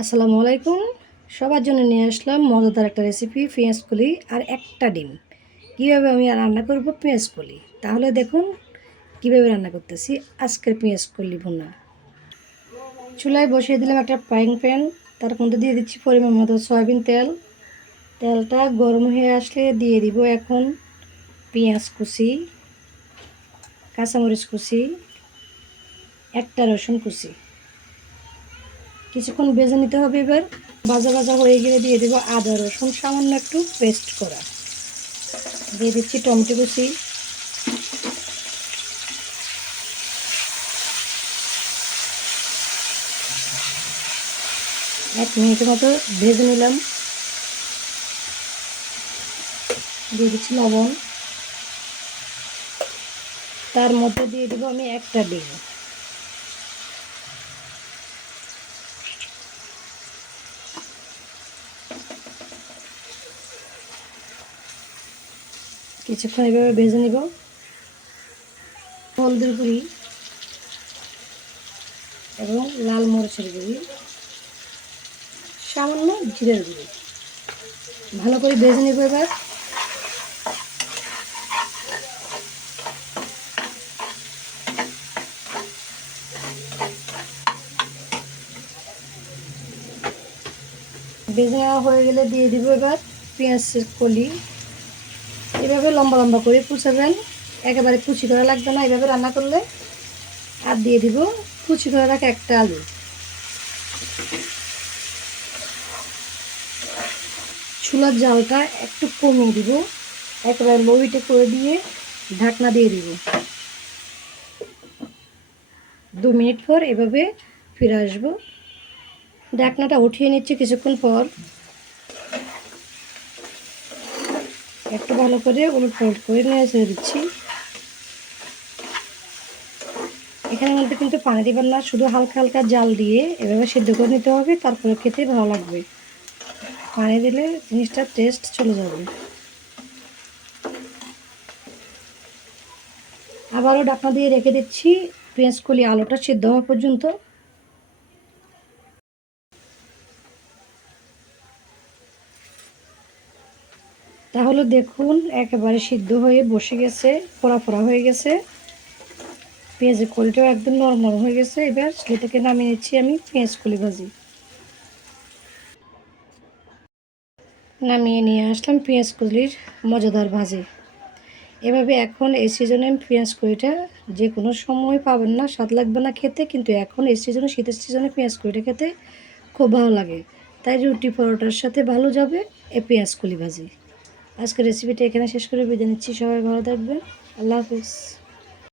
আসসালামু আলাইকুম। সবার জন্য নিয়ে আসলাম মজাদার একটা রেসিপি পেঁয়াজ কলি আর একটা ডিম। কীভাবে আমি রান্না করব পেঁয়াজ কলি? তাহলে দেখুন কীভাবে রান্না করতেছি আজকের পেঁয়াজ কলি ভুনা। চুলায় বসিয়ে দিলাম একটা ফ্রাইং প্যান তার মধ্যে দিয়ে দিচ্ছি পরিমাণ মতো সয়াবিন তেল। তেলটা গরম হয়ে আসলে দিয়ে দিব এখন পেঁয়াজ কুচি, কাঁচামরিচ কুচি, একটা রসুন কুচি। কিছুক্ষণ ভেজে নিতে হবে এবার। ভাজা ভাজা হয়ে গেলে দিয়ে দেবো আদা, রসুন, সামান্য একটু পেস্ট করা। দিয়ে দিচ্ছি টমেটো কুচি। এক মিনিটের মতো ভেজে নিলাম। দিয়ে দিচ্ছি লবণ। তার মধ্যে দিয়ে দেবো আমি একটা ডিম। কিছুক্ষণ এভাবে ভেজে নিব। হলদের গুঁড়ি এবং লাল মরিচের গুঁড়ি, সামান্য জিরের গুঁড়ি। ভালো করে ভেজে নেব এবার। ভেজে নেওয়া হয়ে গেলে দিয়ে দিব এবার পেঁয়াজের কলি। এভাবে লম্বা লম্বা করে কুচাবেন একেবারে কুচি করা লাগবে না, এভাবে রান্না করলে। আর দিয়ে দিব কুচি করে রাখা একটা আলু। চুলার জালটা একটু কমিয়ে দিব, একেবারে লোহিটে করে দিয়ে ঢাকনা দিয়ে দিব। দু মিনিট পর এভাবে ফিরে আসব। ঢাকনাটা উঠিয়ে নিচ্ছে কিছুক্ষণ পর। একটু ভালো করে উলট পালট করে নিয়ে ছেড়ে দিচ্ছি। এখানের মধ্যে কিন্তু পানি দেবেন না, শুধু হালকা হালকা জাল দিয়ে এভাবে সেদ্ধ করে নিতে হবে, তারপরে খেতে ভালো লাগবে। পানি দিলে জিনিসটার টেস্ট চলে যাবে। আবারও ডাকনা দিয়ে রেখে দিচ্ছি, পেঁয়াজ কলি আলুটা সেদ্ধ হওয়া পর্যন্ত। তাহলে দেখুন, একেবারে সিদ্ধ হয়ে বসে গেছে ফোড়া ফোড়া হয়ে গেছে। পেঁয়াজের কলিটাও একদম নরম নরম হয়ে গেছে। এবার স্লে থেকে নামিয়ে নিচ্ছি আমি পেঁয়াজ কলি ভাজি। নামিয়ে নিয়ে আসলাম পেঁয়াজ কলির মজাদার ভাজি। এভাবে এখন এই সিজনে পেঁয়াজ কলিটা যে কোনো সময় পাবেন না, স্বাদ লাগবে না খেতে, কিন্তু এখন এই সিজনে শীতের সিজনে পেঁয়াজ কলিটা খেতে খুব ভালো লাগে। তাই রুটি পরোটার সাথে ভালো যাবে এ পেঁয়াজ কলি ভাজি। আজকের রেসিপিটা এখানে শেষ করে বিদায় নিচ্ছি। সবাই ভালো থাকবেন। আল্লাহ হাফিজ।